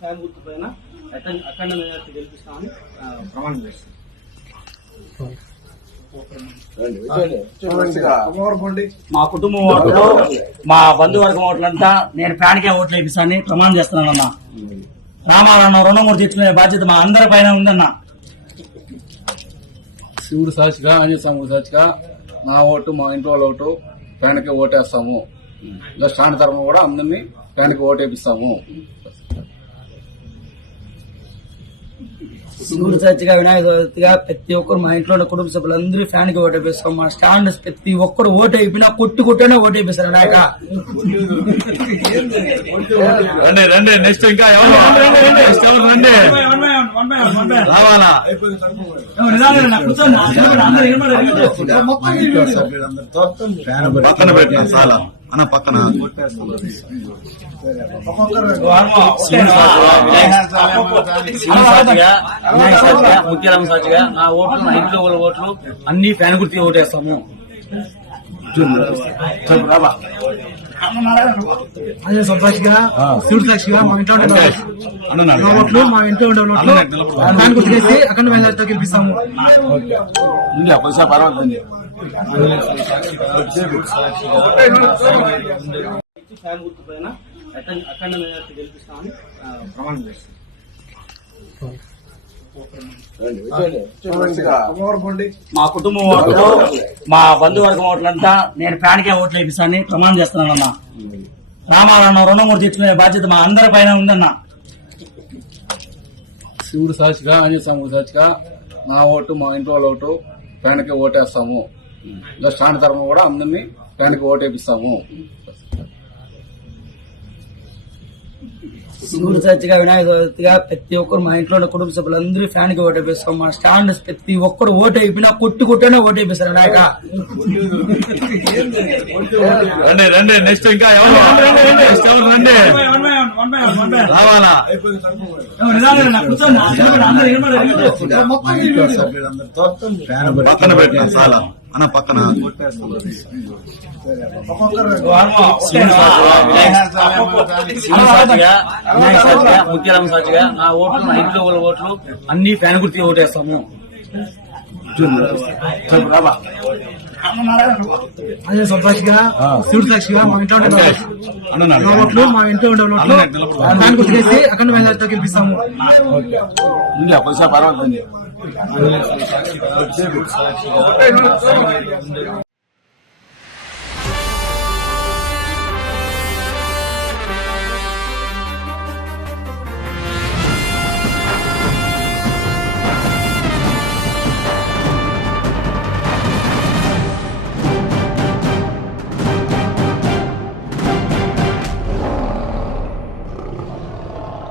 Fan గుర్తు పైన అఖండ majority గెలిపిస్తామని ప్రమాణం చేస్తాం. మా కుటుంబం ఓట్లు, మా బంధువర్గం ఓట్లంతా నేను ఫ్యాన్కే ఓట్లు వేపిస్తానని ప్రమాణం చేస్తున్నానన్నా. రామారావు రుణం కూడా తెచ్చుకునే బాధ్యత మా అందరి పైన ఉందన్నా. శివుడు సాక్షిగా ఆంజనేయ స్వామి సాక్షిగా నా ఓటు, మా ఇంట్లో వాళ్ళ ఓటు ఫ్యాన్కే ఓటేస్తాము. ఇంకా స్టాండ్ తరఫున కూడా అందరినీ ఫ్యాన్కి ఓటేపిస్తాము. శివుడు సాక్షిగా, వినాయక చవితిగా ప్రతి ఒక్కరు మా ఇంట్లో ఉన్న కుటుంబ సభ్యులందరూ ఫ్యాన్ కి ఓటేపిస్తాం. మా స్టాండ్ ప్రతి ఒక్కరు ఓటు అయిపోయినా కొట్టుకుంటేనే ఓటేపిస్తారు. వినాయక రండి నెక్స్ట్ ఇంకా రండి రావాలా పక్కన పెట్టిన చాలా అన్న పక్కన ముఖ్యరామ సాక్షిగా నా ఓట్లు, నా ఇంట్లో వాళ్ళ ఓట్లు అన్ని ఫ్యాన్ గుర్తి ఓటేస్తాము. అదే సాక్షిగా, శివుడు సాక్షిగా మా ఇంట్లో ఓట్లు, మా ఇంట్లో ఉండే ఓట్లు ఫ్యాన్ గుర్తు చేసి అఖండ మెజారిటీతో గెలిపిస్తాము. పర్వాలేదు ఫ్యాన్ గుర్తు పైన అఖండ మెజారిటీ గెలిపిస్తామని ప్రమాణం చేస్తాం. మా కుటుంబం ఓట్లు, మా బంధువర్గం ఓట్లంతా నేను ఫ్యాన్కే ఓట్లు వేపిస్తానని ప్రమాణం చేస్తున్నానన్నా. రామారావు రుణం కూడా తెచ్చుకునే బాధ్యత మా అందరి పైన ఉందన్నా. శివుడు సాక్షిగా ఆంజనేయ స్వామి సాక్షిగా నా ఓటు, మా ఇంట్లో వాళ్ళ ఓటు ఫ్యాన్కి ఓటేస్తాము. ఇంకా స్టాండ్ తరఫున కూడా అందరినీ ఫ్యాన్కి ఓటేపిస్తాము. శివుడు సాక్షిగా, వినాయక చవితిగా ప్రతి ఒక్కరు మా ఇంట్లో ఉన్న కుటుంబ సభ్యులందరూ ఫ్యాన్ కి ఓటేపిస్తాం. మా స్టాండ్ ప్రతి ఒక్కరు ఓటు అయిపోయినా కొట్టుకుంటేనే ఓటేపిస్తారు. వినాయక రండి నెక్స్ట్ ఇంకా రండి రావాలా పక్కన పెట్టిన చాలా అన్న పక్కన ముఖ్యరామ సాక్షిగా నా ఓట్లు, నా ఇంట్లో వాళ్ళ ఓట్లు అన్ని ఫ్యాన్ గుర్తి ఓటేస్తాము. అదే సాక్షిగా, శివుడు సాక్షిగా మా ఇంట్లో ఉండే ఓట్లు, మా ఇంట్లో ఉండే ఓట్లు ఫ్యాన్ గుర్తు చేసి అఖండ మెజారిటీతో గెలిపిస్తాము. పర్వాలేదు